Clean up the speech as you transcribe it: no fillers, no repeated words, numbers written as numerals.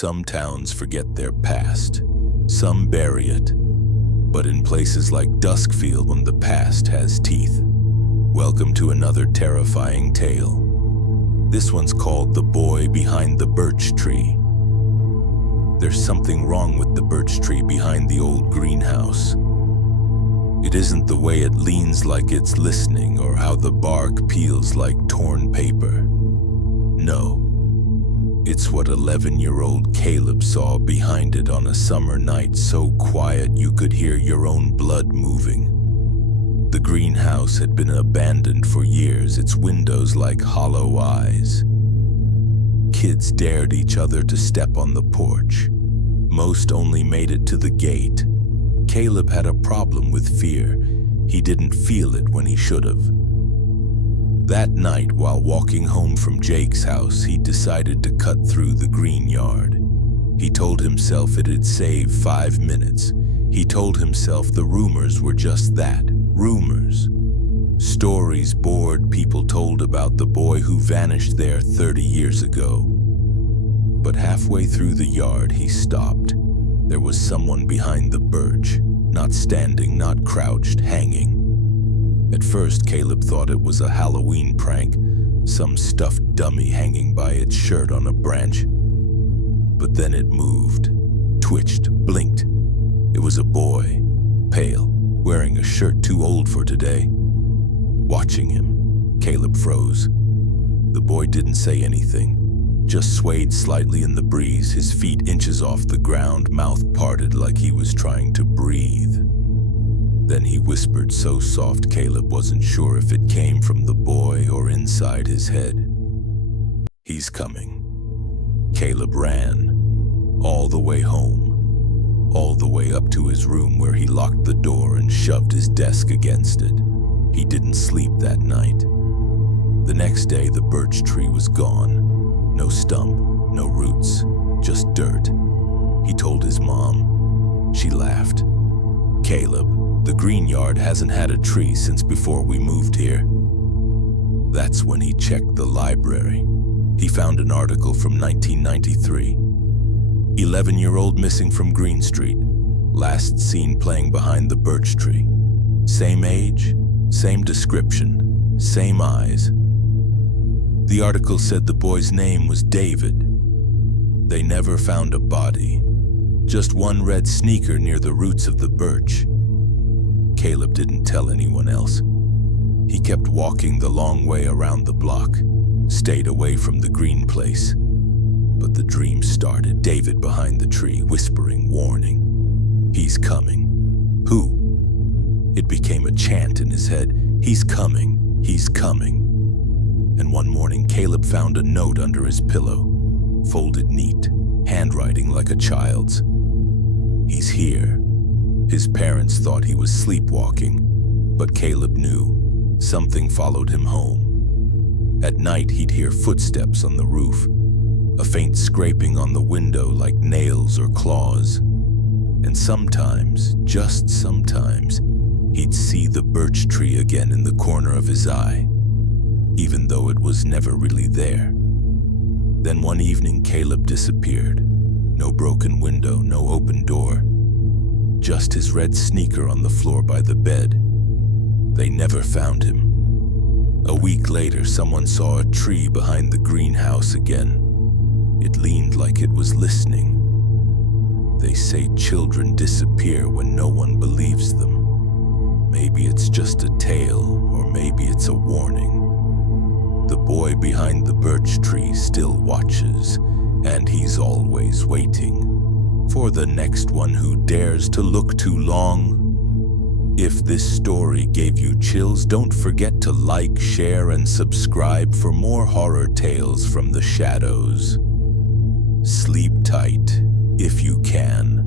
Some towns forget their past, some bury it. But in places like Duskfield, the past has teeth. Welcome to another terrifying tale. This one's called The Boy Behind the Birch Tree. There's something wrong with the birch tree behind the old greenhouse. It isn't the way it leans like it's listening or how the bark peels like torn paper. No. It's what 11-year-old Caleb saw behind it on a summer night so quiet you could hear your own blood moving. The greenhouse had been abandoned for years, its windows like hollow eyes. Kids dared each other to step on the porch. Most only made it to the gate. Caleb had a problem with fear. He didn't feel it when he should have. That night, while walking home from Jake's house, he decided to cut through the green yard. He told himself it'd save 5 minutes. He told himself the rumors were just that, rumors. Stories bored people told about the boy who vanished there 30 years ago. But halfway through the yard, he stopped. There was someone behind the birch, not standing, not crouched, hanging. At first, Caleb thought it was a Halloween prank, some stuffed dummy hanging by its shirt on a branch. But then it moved, twitched, blinked. It was a boy, pale, wearing a shirt too old for today. Watching him, Caleb froze. The boy didn't say anything, just swayed slightly in the breeze, his feet inches off the ground, mouth parted like he was trying to breathe. Then he whispered so soft Caleb wasn't sure if it came from the boy or inside his head. "He's coming." Caleb ran, all the way home, all the way up to his room where he locked the door and shoved his desk against it. He didn't sleep that night. The next day, the birch tree was gone. No stump, no roots, just dirt. He told his mom. She laughed. "Caleb, the green yard hasn't had a tree since before we moved here." That's when he checked the library. He found an article from 1993. 11-year-old missing from Greene Street. Last seen playing behind the birch tree. Same age, same description, same eyes. The article said the boy's name was David. They never found a body. Just one red sneaker near the roots of the birch. Caleb didn't tell anyone else. He kept walking the long way around the block, stayed away from the green place. But the dream started, David behind the tree, whispering, warning. "He's coming." Who? It became a chant in his head. "He's coming, he's coming." And one morning, Caleb found a note under his pillow, folded neat, handwriting like a child's. "He's here." His parents thought he was sleepwalking, but Caleb knew. Something followed him home. At night, he'd hear footsteps on the roof, a faint scraping on the window like nails or claws. And sometimes, just sometimes, he'd see the birch tree again in the corner of his eye, even though it was never really there. Then one evening, Caleb disappeared. No broken window, no open door. Just his red sneaker on the floor by the bed. They never found him. A week later, someone saw a tree behind the greenhouse again. It leaned like it was listening. They say children disappear when no one believes them. Maybe it's just a tale, or maybe it's a warning. The boy behind the birch tree still watches, and he's always waiting for the next one who dares to look too long. If this story gave you chills, don't forget to like, share, and subscribe for more horror tales from the shadows. Sleep tight, if you can.